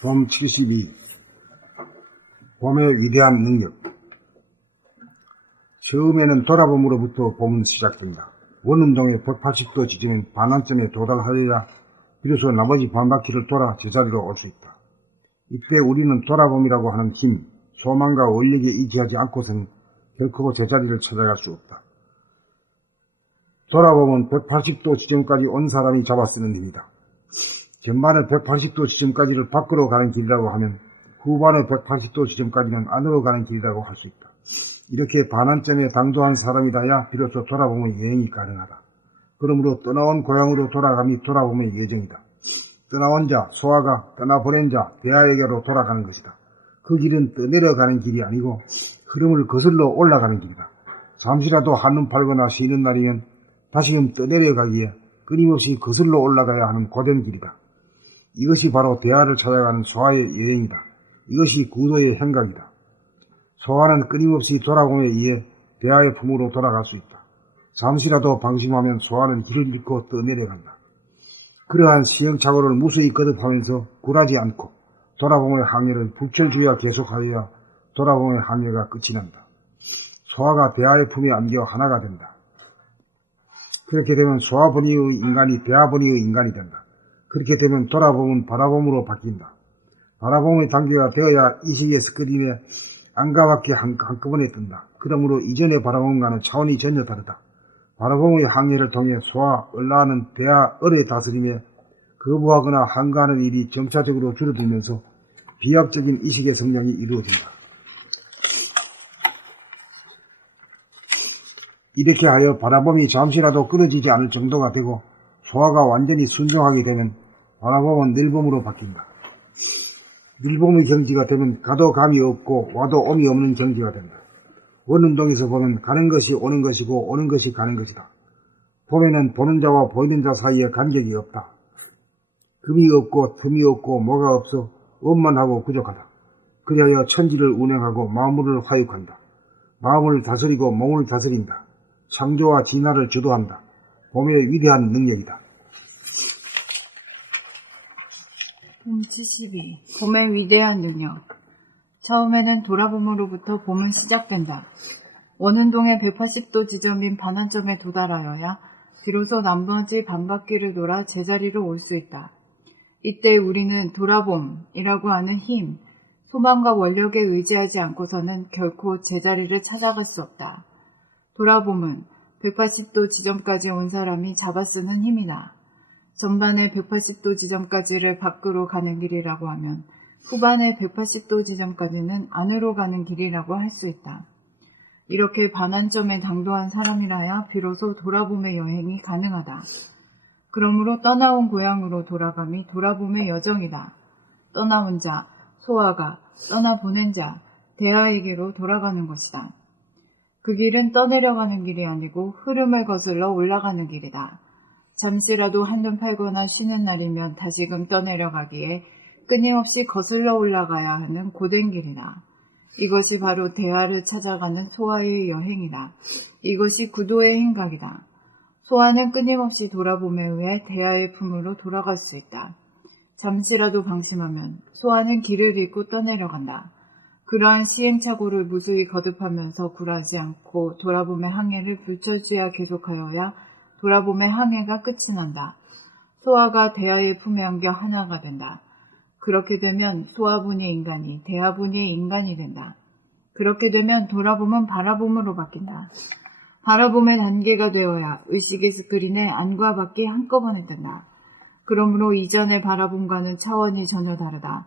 봄 72. 봄의 위대한 능력. 처음에는 돌아봄으로부터 봄은 시작됩니다. 원운동의 180도 지점인 반환점에 도달하여야 비로소 나머지 반바퀴를 돌아 제자리로 올 수 있다. 이때 우리는 돌아봄이라고 하는 힘, 소망과 원력에 의지하지 않고서는 결코 제자리를 찾아갈 수 없다. 돌아봄은 180도 지점까지 온 사람이 잡아 쓰는 힘이다. 전반의 180도 지점까지를 밖으로 가는 길이라고 하면 후반의 180도 지점까지는 안으로 가는 길이라고 할 수 있다. 이렇게 반환점에 당도한 사람이라야 비로소 돌아봄의 여행이 가능하다. 그러므로 떠나온 고향으로 돌아감이 돌아봄의 예정이다. 떠나온 자, 소아가 떠나보낸 자, 대하에게로 돌아가는 것이다. 그 길은 떠내려가는 길이 아니고 흐름을 거슬러 올라가는 길이다. 잠시라도 한눈 팔거나 쉬는 날이면 다시금 떠내려가기에 끊임없이 거슬러 올라가야 하는 고된 길이다. 이것이 바로 대하를 찾아가는 소아의 여행이다. 이것이 구도의 행각이다. 소아는 끊임없이 돌아봄에 의해 대하의 품으로 돌아갈 수 있다. 잠시라도 방심하면 소아는 길을 잃고 떠내려간다. 그러한 시행착오를 무수히 거듭하면서 굴하지 않고 돌아봄의 항해를 불철주야 계속하여야 돌아봄의 항해가 끝이 난다. 소아가 대하의 품에 안겨 하나가 된다. 그렇게 되면 소아분이의 인간이 대하분이의 인간이 된다. 그렇게 되면 돌아봄은 바라봄으로 바뀐다. 바라봄의 단계가 되어야 이 시기의 스크린에 안가밖에 한꺼번에 뜬다. 그러므로 이전의 바라봄과는 차원이 전혀 다르다. 바라봄의 항해를 통해 소아, 얼라하는 대하, 을의 다스림에 거부하거나 한가하는 일이 점차적으로 줄어들면서 비약적인 이식의 성장이 이루어진다. 이렇게 하여 바라봄이 잠시라도 끊어지지 않을 정도가 되고 소아가 완전히 순종하게 되면 바라봄은 늘봄으로 바뀐다. 늘봄의 경지가 되면 가도 감이 없고 와도 엄이 없는 경지가 된다. 원운동에서 보면 가는 것이 오는 것이고 오는 것이 가는 것이다. 봄에는 보는 자와 보이는 자 사이에 간격이 없다. 금이 없고 틈이 없고 뭐가 없어 원만하고 부족하다. 그리하여 천지를 운행하고 만물을 화육한다. 마음을 다스리고 몸을 다스린다. 창조와 진화를 주도한다. 봄의 위대한 능력이다. 봄 72. 봄의 위대한 능력. 처음에는 돌아봄으로부터 봄은 시작된다. 원운동의 180도 지점인 반환점에 도달하여야 비로소 나머지 반바퀴를 돌아 제자리로 올 수 있다. 이때 우리는 돌아봄이라고 하는 힘, 소망과 원력에 의지하지 않고서는 결코 제자리를 찾아갈 수 없다. 돌아봄은 180도 지점까지 온 사람이 잡아 쓰는 힘이다. 전반의 180도 지점까지를 밖으로 가는 길이라고 하면 후반의 180도 지점까지는 안으로 가는 길이라고 할 수 있다. 이렇게 반환점에 당도한 사람이라야 비로소 돌아봄의 여행이 가능하다. 그러므로 떠나온 고향으로 돌아감이 돌아봄의 여정이다. 떠나온 자, 소아가 떠나보낸 자, 대하에게로 돌아가는 것이다. 그 길은 떠내려가는 길이 아니고 흐름을 거슬러 올라가는 길이다. 잠시라도 한눈 팔거나 쉬는 날이면 다시금 떠내려가기에 끊임없이 거슬러 올라가야 하는 고된 길이다. 이것이 바로 대하를 찾아가는 소아의 여행이다. 이것이 구도의 행각이다. 소아는 끊임없이 돌아봄에 의해 대하의 품으로 돌아갈 수 있다. 잠시라도 방심하면 소아는 길을 잃고 떠내려간다. 그러한 시행착오를 무수히 거듭하면서 굴하지 않고 돌아봄의 항해를 불철주야 계속하여야 돌아봄의 항해가 끝이 난다. 소아가 대하의 품에 안겨 하나가 된다. 그렇게 되면 소아분의 인간이 대하분의 인간이 된다. 그렇게 되면 돌아봄은 바라봄으로 바뀐다. 바라봄의 단계가 되어야 의식의 스크린에 안과 밖이 한꺼번에 뜬다. 그러므로 이전의 바라봄과는 차원이 전혀 다르다.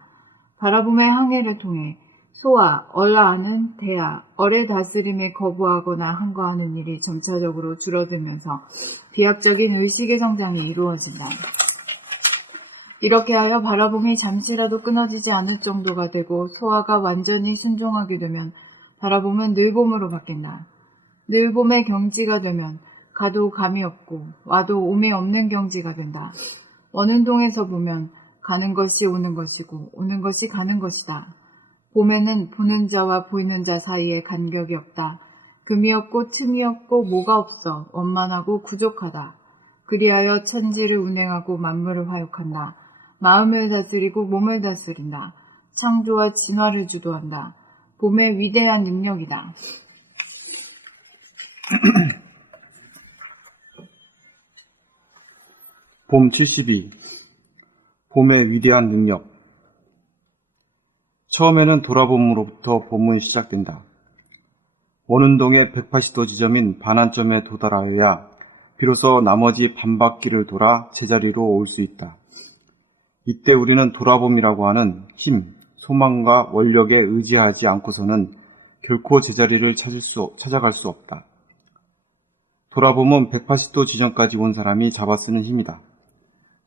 바라봄의 항해를 통해 소아, 얼라하는 대하, 얼의 다스림에 거부하거나 항거하는 일이 점차적으로 줄어들면서 비약적인 의식의 성장이 이루어진다. 이렇게 하여 바라봄이 잠시라도 끊어지지 않을 정도가 되고 소아가 완전히 순종하게 되면 바라봄은 늘봄으로 바뀐다. 늘봄의 경지가 되면 가도 감이 없고 와도 옴이 없는 경지가 된다. 원운동에서 보면 가는 것이 오는 것이고 오는 것이 가는 것이다. 봄에는 보는 자와 보이는 자 사이에 간격이 없다. 금이 없고 틈이 없고 뭐가 없어 원만하고 구족하다. 그리하여 천지를 운행하고 만물을 화육한다. 마음을 다스리고 몸을 다스린다. 창조와 진화를 주도한다. 봄의 위대한 능력이다. 봄 72. 봄의 위대한 능력. 처음에는 돌아봄으로부터 봄은 시작된다. 오는 동의 180도 지점인 반환점에 도달하여야 비로소 나머지 반바퀴를 돌아 제자리로 올 수 있다. 이때 우리는 돌아봄이라고 하는 힘, 소망과 원력에 의지하지 않고서는 결코 제자리를 찾아갈 수 없다. 돌아봄은 180도 지점까지 온 사람이 잡아쓰는 힘이다.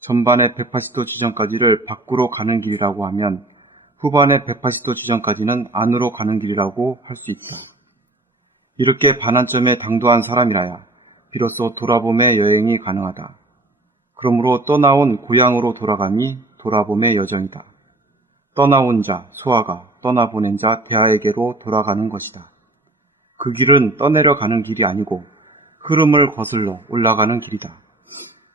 전반의 180도 지점까지를 밖으로 가는 길이라고 하면 후반의 180도 지점까지는 안으로 가는 길이라고 할 수 있다. 이렇게 반환점에 당도한 사람이라야 비로소 돌아봄의 여행이 가능하다. 그러므로 떠나온 고향으로 돌아감이 돌아봄의 여정이다. 떠나온 자, 소아가 떠나보낸 자, 대하에게로 돌아가는 것이다. 그 길은 떠내려가는 길이 아니고 흐름을 거슬러 올라가는 길이다.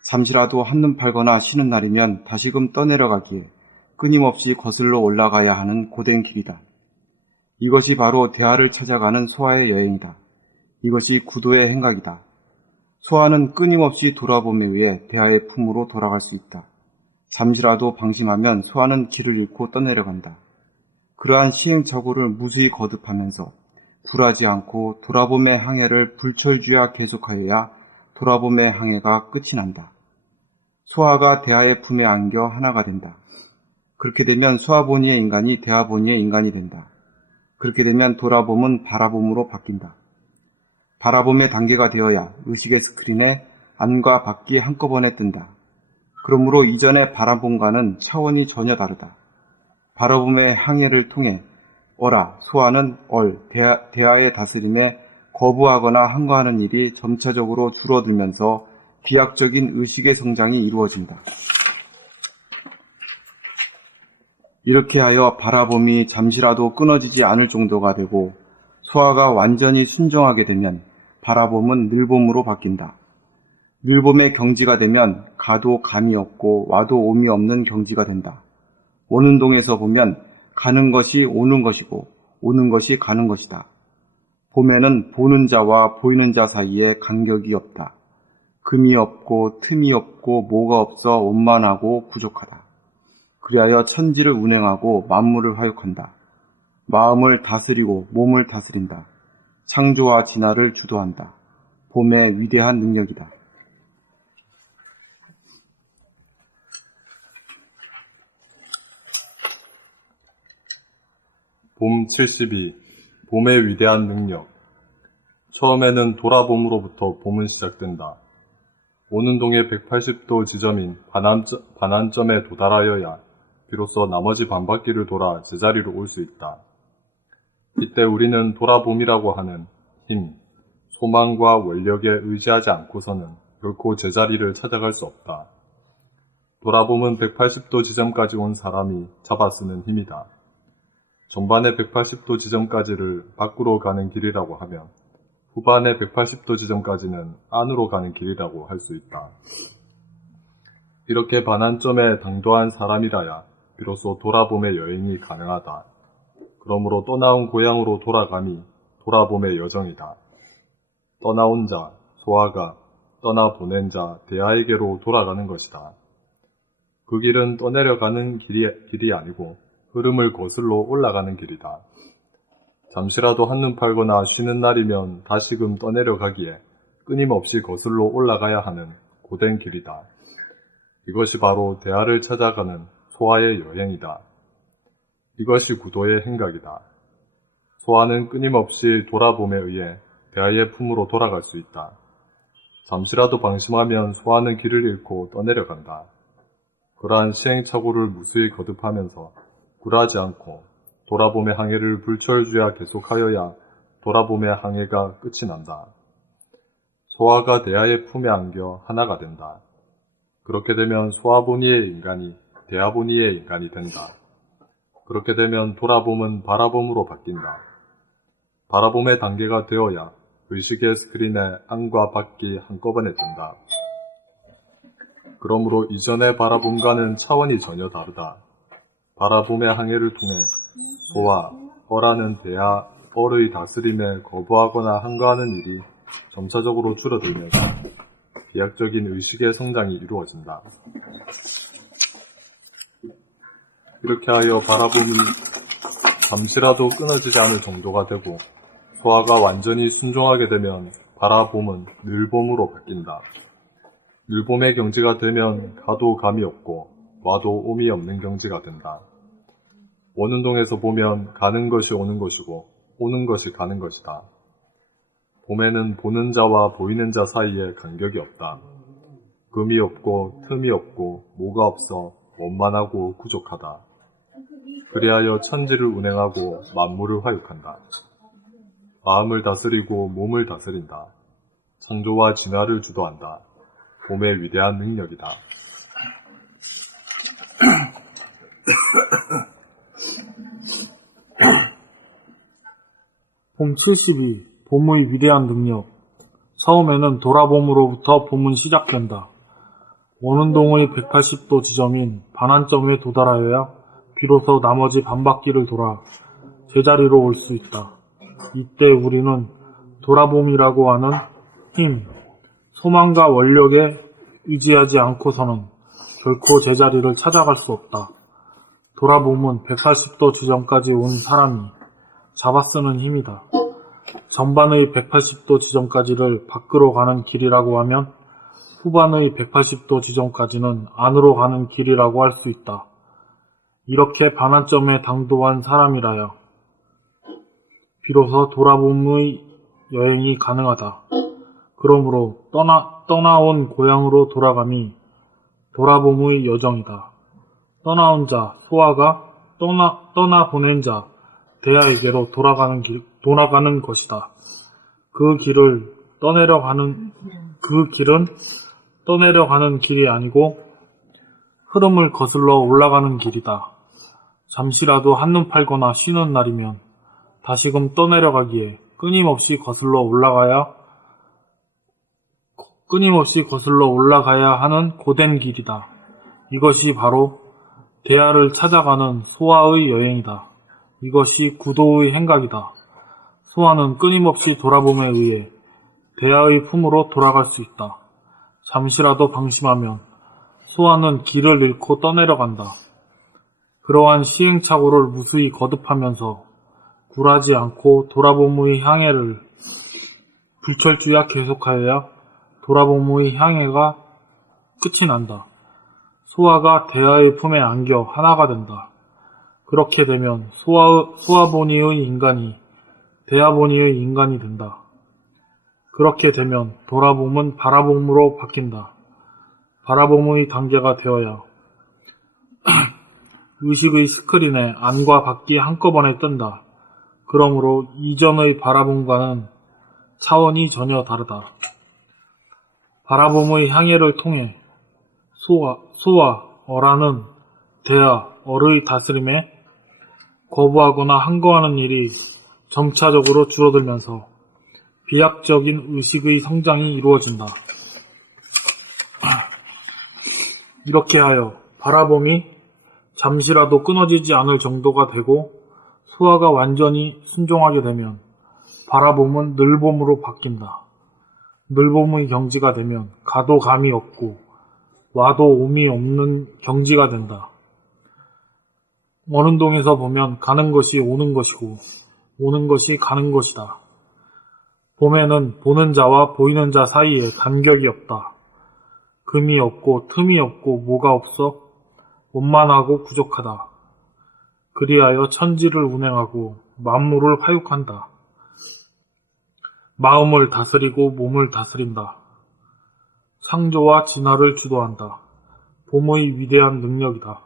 잠시라도 한눈 팔거나 쉬는 날이면 다시금 떠내려가기에 끊임없이 거슬러 올라가야 하는 고된 길이다. 이것이 바로 대하를 찾아가는 소아의 여행이다. 이것이 구도의 행각이다. 소아는 끊임없이 돌아봄에 의해 대하의 품으로 돌아갈 수 있다. 잠시라도 방심하면 소아는 길을 잃고 떠내려간다. 그러한 시행착오를 무수히 거듭하면서 굴하지 않고 돌아봄의 항해를 불철주야 계속하여야 돌아봄의 항해가 끝이 난다. 소아가 대하의 품에 안겨 하나가 된다. 그렇게 되면 소아보니의 인간이 대하보니의 인간이 된다. 그렇게 되면 돌아봄은 바라봄으로 바뀐다. 바라봄의 단계가 되어야 의식의 스크린에 안과 밖이 한꺼번에 뜬다. 그러므로 이전의 바라봄과는 차원이 전혀 다르다. 바라봄의 항해를 통해 어라, 소아는 대하의 다스림에 거부하거나 항거하는 일이 점차적으로 줄어들면서 비약적인 의식의 성장이 이루어진다. 이렇게 하여 바라봄이 잠시라도 끊어지지 않을 정도가 되고 소아가 완전히 순종하게 되면 바라봄은 늘봄으로 바뀐다. 늘봄의 경지가 되면 가도 감이 없고 와도 옴이 없는 경지가 된다. 오는 동에서 보면 가는 것이 오는 것이고 오는 것이 가는 것이다. 봄에는 보는 자와 보이는 자 사이에 간격이 없다. 금이 없고 틈이 없고 뭐가 없어 원만하고 부족하다. 그리하여 천지를 운행하고 만물을 화육한다. 마음을 다스리고 몸을 다스린다. 창조와 진화를 주도한다. 봄의 위대한 능력이다. 봄 72. 봄의 위대한 능력. 처음에는 돌아봄으로부터 봄은 시작된다. 오는 동의 180도 지점인 반환점에 도달하여야 비로소 나머지 반바퀴를 돌아 제자리로 올 수 있다. 이때 우리는 돌아봄이라고 하는 힘, 소망과 원력에 의지하지 않고서는 결코 제자리를 찾아갈 수 없다. 돌아봄은 180도 지점까지 온 사람이 잡아쓰는 힘이다. 전반의 180도 지점까지를 밖으로 가는 길이라고 하면 후반의 180도 지점까지는 안으로 가는 길이라고 할 수 있다. 이렇게 반환점에 당도한 사람이라야 비로소 돌아봄의 여행이 가능하다. 그러므로 떠나온 고향으로 돌아감이 돌아봄의 여정이다. 떠나온 자, 소아가 떠나보낸 자, 대하에게로 돌아가는 것이다. 그 길은 떠내려가는 길이 아니고 흐름을 거슬러 올라가는 길이다. 잠시라도 한눈 팔거나 쉬는 날이면 다시금 떠내려가기에 끊임없이 거슬러 올라가야 하는 고된 길이다. 이것이 바로 대하를 찾아가는 소아의 여행이다. 이것이 구도의 행각이다. 소아는 끊임없이 돌아봄에 의해 대하의 품으로 돌아갈 수 있다. 잠시라도 방심하면 소아는 길을 잃고 떠내려간다. 그러한 시행착오를 무수히 거듭하면서 굴하지 않고 돌아봄의 항해를 불철주야 계속하여야 돌아봄의 항해가 끝이 난다. 소아가 대하의 품에 안겨 하나가 된다. 그렇게 되면 소아보니의 인간이 대하보니의 인간이 된다. 그렇게 되면 돌아봄은 바라봄으로 바뀐다. 바라봄의 단계가 되어야 의식의 스크린에 안과 밖이 한꺼번에 뜬다. 그러므로 이전에 바라봄과는 차원이 전혀 다르다. 바라봄의 항해를 통해 소와 어라는 대하, 어의 다스림에 거부하거나 항거하는 일이 점차적으로 줄어들면서 비약적인 의식의 성장이 이루어진다. 이렇게 하여 바라봄은 잠시라도 끊어지지 않을 정도가 되고 소화가 완전히 순종하게 되면 바라봄은 늘봄으로 바뀐다. 늘봄의 경지가 되면 가도 감이 없고 와도 옴이 없는 경지가 된다. 원운동에서 보면 가는 것이 오는 것이고 오는 것이 가는 것이다. 봄에는 보는 자와 보이는 자 사이에 간격이 없다. 금이 없고 틈이 없고 모가 없어 원만하고 부족하다. 그리하여 천지를 운행하고 만물을 화육한다. 마음을 다스리고 몸을 다스린다. 창조와 진화를 주도한다. 봄의 위대한 능력이다. 봄 72. 봄의 위대한 능력. 처음에는 돌아봄으로부터 봄은 시작된다. 원운동의 180도 지점인 반환점에 도달하여야 비로소 나머지 반바퀴를 돌아 제자리로 올 수 있다. 이때 우리는 돌아봄이라고 하는 힘, 소망과 원력에 의지하지 않고서는 결코 제자리를 찾아갈 수 없다. 돌아봄은 180도 지점까지 온 사람이 잡아쓰는 힘이다. 전반의 180도 지점까지를 밖으로 가는 길이라고 하면 후반의 180도 지점까지는 안으로 가는 길이라고 할 수 있다. 이렇게 반환점에 당도한 사람이라야 비로소 돌아봄의 여행이 가능하다. 그러므로 떠나온 고향으로 돌아감이 돌아봄의 여정이다. 떠나온 자, 소아가 떠나보낸 자, 대하에게로 돌아가는 것이다. 그 길은 떠내려 가는 길이 아니고 흐름을 거슬러 올라가는 길이다. 잠시라도 한눈 팔거나 쉬는 날이면 다시금 떠내려가기에 끊임없이 거슬러 올라가야 하는 고된 길이다. 이것이 바로 대하를 찾아가는 소아의 여행이다. 이것이 구도의 행각이다. 소아는 끊임없이 돌아봄에 의해 대하의 품으로 돌아갈 수 있다. 잠시라도 방심하면 소아는 길을 잃고 떠내려간다. 그러한 시행착오를 무수히 거듭하면서 굴하지 않고 돌아봄의 향해를 불철주야 계속하여야 돌아봄의 향해가 끝이 난다. 소아가 대하의 품에 안겨 하나가 된다. 그렇게 되면 소아보니의 인간이 대하보니의 인간이 된다. 그렇게 되면 돌아봄은 바라봄으로 바뀐다. 바라봄의 단계가 되어야 의식의 스크린에 안과 밖이 한꺼번에 뜬다. 그러므로 이전의 바라봄과는 차원이 전혀 다르다. 바라봄의 향해를 통해 소와 어라는 대하, 어의 다스림에 거부하거나 항거하는 일이 점차적으로 줄어들면서 비약적인 의식의 성장이 이루어진다. 이렇게 하여 바라봄이 잠시라도 끊어지지 않을 정도가 되고 소아가 완전히 순종하게 되면 바라봄은 늘봄으로 바뀐다. 늘봄의 경지가 되면 가도 감이 없고 와도 옴이 없는 경지가 된다. 원운동에서 보면 가는 것이 오는 것이고 오는 것이 가는 것이다. 봄에는 보는 자와 보이는 자 사이에 간격이 없다. 금이 없고 틈이 없고 모가 없어 원만하고 부족하다. 그리하여 천지를 운행하고 만물을 화육한다. 마음을 다스리고 몸을 다스린다. 창조와 진화를 주도한다. 봄의 위대한 능력이다.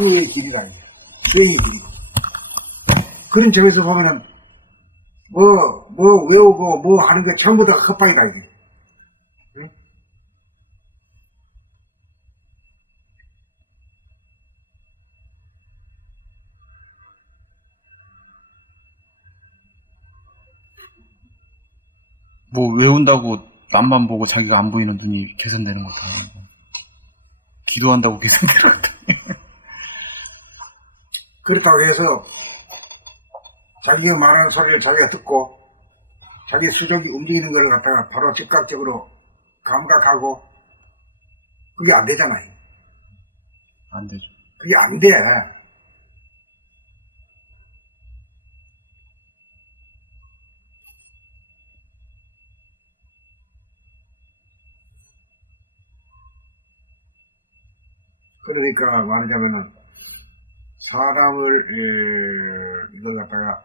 수의 길이라 이제 수행의 길이고 그런 점에서 보면은 뭐 외우고 뭐 하는 게 전부 다 헛바이다 이게. 뭐 외운다고 남만 보고 자기가 안 보이는 눈이 개선되는 것도 아니고 기도한다고 개선되는 것도 아니고. 그렇다고 해서 자기가 말하는 소리를 자기가 듣고 자기 수족이 움직이는 걸 갖다가 바로 즉각적으로 감각하고 그게 안 되잖아요. 안 되죠. 그게 안 돼. 그러니까 말하자면은 사람을 이걸 갖다가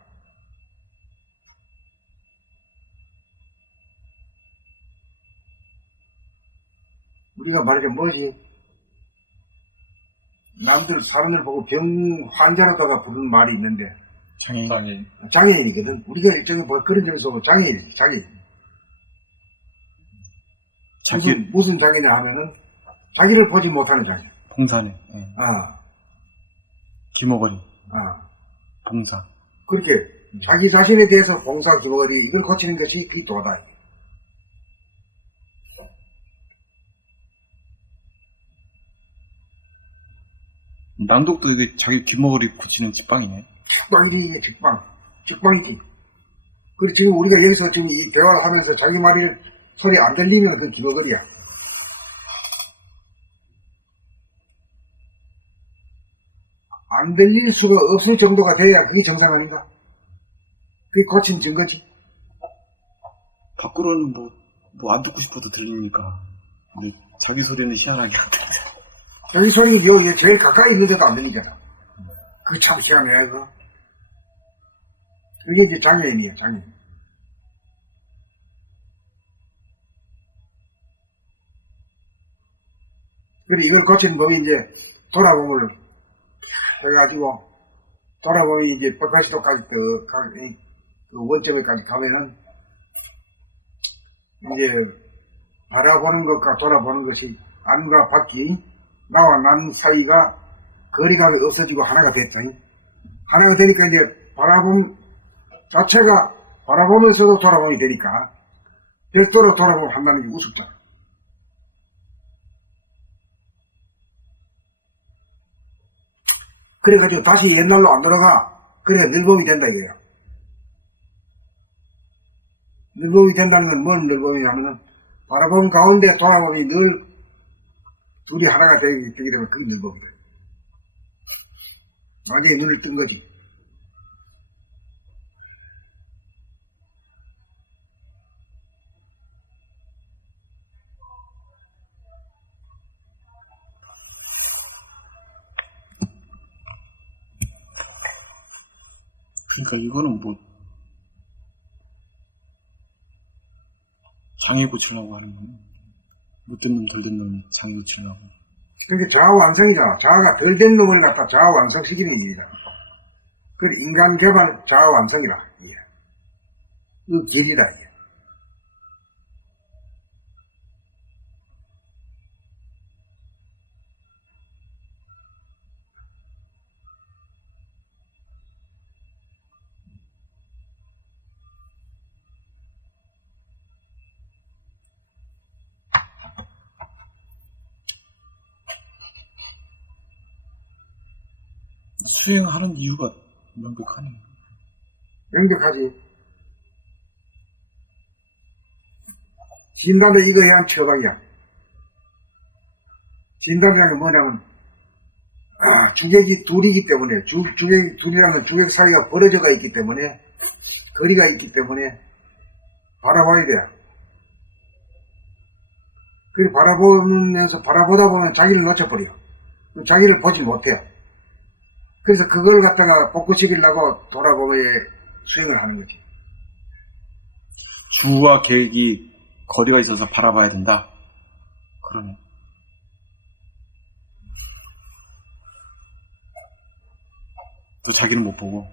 우리가 말하자면 뭐지? 남들 사람을 보고 병 환자로다가 부르는 말이 있는데 장애인. 장애인이거든. 우리가 일종의 뭐 그런 점에서 장애인이지. 장애인. 자기 무슨 장애냐 하면은 자기를 보지 못하는 장애. 봉사네. 예. 기머거리. 봉사. 그렇게 자기 자신에 대해서 봉사 기머거리 이걸 고치는 것이 그게 도다. 남독도 이게 자기 귀머거리 고치는 직방이네. 직방이지, 이게 직방. 직방이지. 그리고 지금 우리가 여기서 지금 이 대화를 하면서 자기 말이 소리 안 들리면 그 기머거리야. 안 들릴 수가 없을 정도가 돼야 그게 정상 아닌가? 그게 고친 증거지. 밖으로는 뭐 안 듣고 싶어도 들리니까. 근데 자기 소리는 희한하게 안 들려. 자기 소리가 여기 제일 가까이 있는데도 안 들리잖아. 그게 참 희한해, 그거. 그게 이제 장애인이야, 장애인. 그래, 이걸 고치는 법이 이제 돌아봄을 해가지고, 돌아봄이 이제 180도까지 그 원점에까지 가면은, 이제 바라보는 것과 돌아보는 것이 안과 밖이 나와 남 사이가 거리감이 없어지고 하나가 됐죠. 하나가 되니까 이제 바라봄 자체가 바라보면서도 돌아봄이 되니까 별도로 돌아보면 한다는 게 우습잖아. 그래가지고 다시 옛날로 안 돌아가. 그래 늙음이 된다 이거예요. 늙음이 된다는 건 뭔 늙음이냐면은 바라봄 가운데 돌아봄이 늘 둘이 하나가 되게 되면 그게 늙음이다. 완전히 눈을 뜬 거지. 그러니까 이거는 뭐 장애 고치려고 하는 거네. 못된 놈, 덜 된 놈이 장애 고치려고. 그게 자아완성이잖아. 자아가 덜 된 놈을 갖다 자아완성시키는 일이잖아. 그 인간 개발 자아완성이라. 예. 그 길이다 이게. 수행하는 이유가 명백하네. 명백하지. 진단도 이거에 대한 처방이야. 진단이라는 게 뭐냐면 주객이 둘이기 때문에 주객이 둘이라는 건 주객 사이가 벌어져가 있기 때문에 거리가 있기 때문에 바라봐야 돼. 그 바라보면서 바라보다 보면 자기를 놓쳐버려. 자기를 보지 못해요. 그래서 그걸 갖다가 복구시키려고 돌아보에 수행을 하는 거지. 주와 계획이 거리가 있어서 바라봐야 된다. 그러네. 또 자기는 못 보고.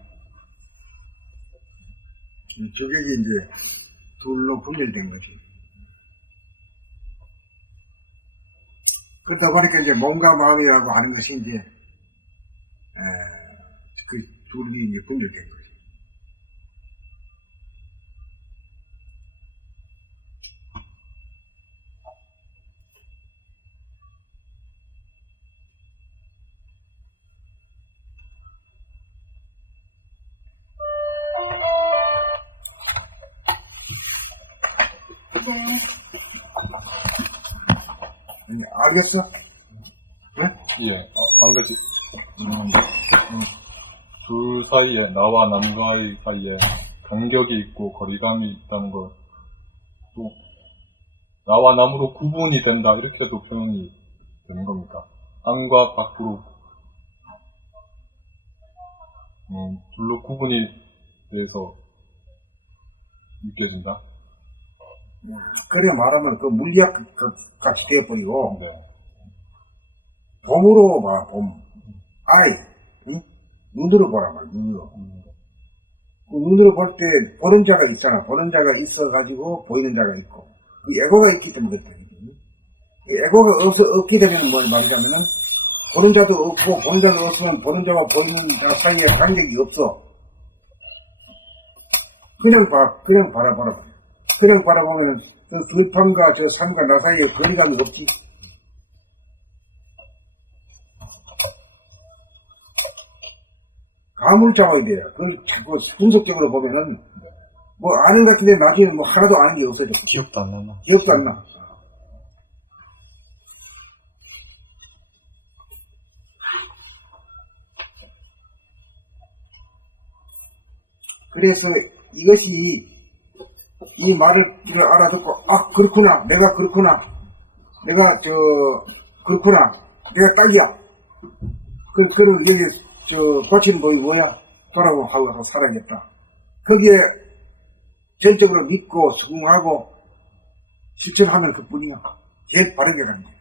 주객이 이제 둘로 분열된 거지. 그러다 보니까 이제 몸과 마음이라고 하는 것이 이제 그 둘이 이제 분열된 거지. 알겠어? 예, 한 가지. 둘 사이에, 나와 남과의 사이에 간격이 있고 거리감이 있다는 걸, 또, 나와 남으로 구분이 된다, 이렇게도 표현이 되는 겁니까? 안과 밖으로, 둘로 구분이 돼서 느껴진다? 그래 말하면 그 물리학 같이 되어버리고, 네. 봄으로 봐, 봄. 아이, 응? 눈으로 보라 말, 눈으로. 그 눈으로 볼 때 보는 자가 있잖아. 보는 자가 있어가지고 보이는 자가 있고. 그 에고가 있기 때문에 그렇다. 그 에고가 없게 되면 뭐 말이냐면은, 보는 자도 없고, 보는 자도 없으면 보는 자와 보이는 자 사이에 간격이 없어. 그냥 바라보라. 그냥 바라보면, 그 들판과 저 산과 나 사이에 거리감이 없지. 감을 잡아야 돼요. 그걸 자꾸 분석적으로 보면은, 뭐 아는 것 같은데 나중에 뭐 하나도 아는 게 없어져. 기억도 안 나나? 기억도 안 나. 그래서 이것이 이 말을 알아듣고, 아, 그렇구나. 내가 그렇구나. 그렇구나. 내가 딱이야. 그리고 여기 고치는 법이 뭐야? 돌아보고 살아야겠다. 거기에 전적으로 믿고 수긍하고 실천하면 그뿐이야. 제일 바르게 가는 거야.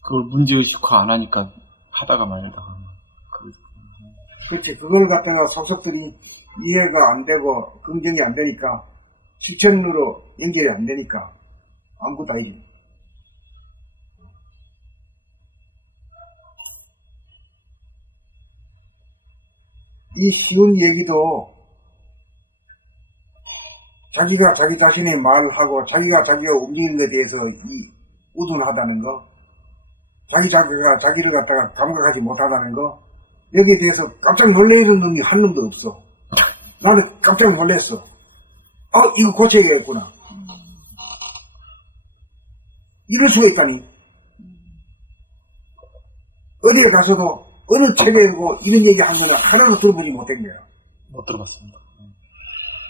그걸 문제의식화 안 하니까 하다가 말다가. 그렇지. 그걸 갖다가 속속들이 이해가 안 되고 긍정이 안 되니까 실천으로 연결이 안 되니까 아무것도 아니지. 이 쉬운 얘기도 자기가 자기 자신의 말하고 자기가 움직이는 것에 대해서 우둔하다는 거, 자기가 자기를 갖다가 감각하지 못하다는 거, 여기에 대해서 깜짝 놀래는 놈이 한 놈도 없어. 나는 깜짝 놀랐어. 이거 고쳐야겠구나. 이럴 수가 있다니. 어디에 가서도 어느 책에고 이런 얘기 한 거는 하나도 들어보지 못한 거야. 못 들어봤습니다.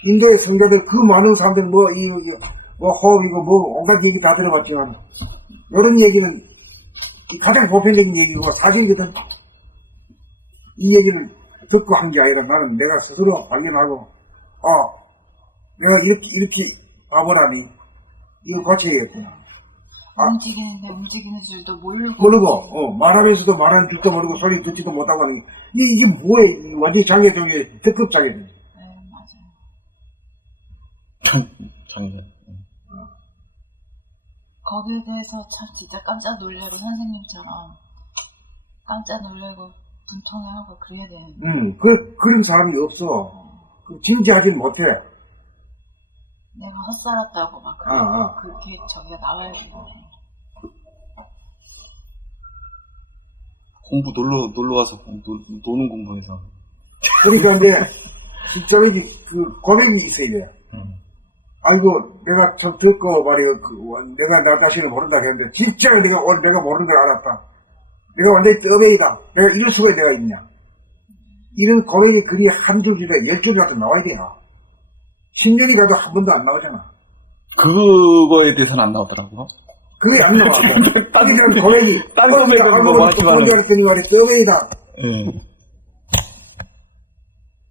인도의 성자들 그 많은 사람들 호흡이고 온갖 얘기 다 들어봤지만 이런 얘기는 가장 보편적인 얘기고 사실이거든. 이 얘기를 듣고 한 게 아니라 나는 내가 스스로 발견하고 내가 이렇게 바보라니 이거 고쳐야겠구나. 움직이는 줄도 모르고. 모르고 말하면서도 말하는 줄도 모르고 소리 듣지도 못하고 하는 게 이게 뭐해. 완전히 장애동의 특급 장애동. 네, 맞아요. 장애. 거기에 대해서 참 진짜 깜짝 놀래고 선생님처럼 깜짝 놀래고 분통해하고 그래야 되는데. 그런 사람이 없어. 진지하진 못해. 내가 헛살았다고 막 그렇게 저기가 나와야 되는데. 공부 놀러 와서 노는 공부해서. 그러니까 이제 직접적인 그 고백이 있어야 돼. 아이고 내가 참 듣고 말이야 내가 나 자신을 모른다 했는데 진짜 내가 모르는 걸 알았다. 내가 완전히 떠배이다. 내가 이럴 수가 내가 있냐. 이런 고백이 글이 한 줄이라 10줄이라도 나와야 돼요. 10년이 가도 한 번도 안 나오잖아. 그거에 대해서는 안 나오더라고. 그게 안 나와. 그냥 고백이 딴 고백은 뭐 많지만 줄 알았더니 말이야 떠배이다. 예.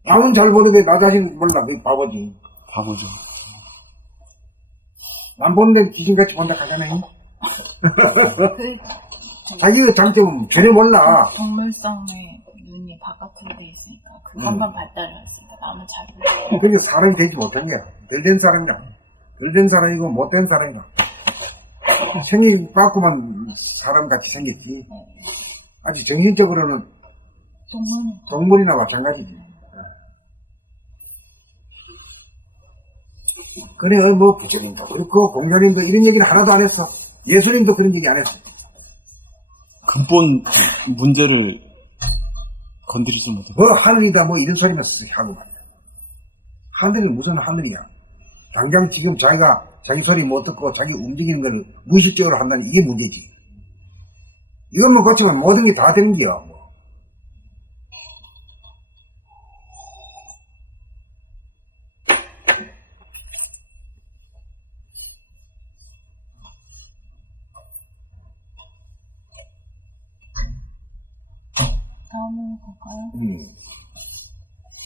남은 잘 보는데 나 자신 몰라. 그게 바보지. 바보죠. 남 보는 데는 귀신같이 본다 하잖아요. 자기의 장점은 전혀 몰라. 동물성의 눈이 바깥으로 돼 있으니까 그것만 발달을 했으니까 남은 잘 몰라. 그러니까 사람이 되지 못한 거야. 덜 된 사람이야. 덜 된 사람이고 못된 사람이야. 생긴 빠꾸만 사람같이 생겼지. 아주 정신적으로는 동물이나 마찬가지지. 그래, 부처님도 그렇고, 공자님도 이런 얘기를 하나도 안 했어. 예수님도 그런 얘기 안 했어. 근본 문제를 건드리지 못해. 하늘이다, 이런 소리만 하고 말이야. 하늘은 무슨 하늘이야. 당장 지금 자기가 자기 소리 못 듣고 자기 움직이는 걸 무의식적으로 한다는 이게 문제지. 이것만 고치면 모든 게 다 되는 거야. 뭐. 다음으로 갈까요?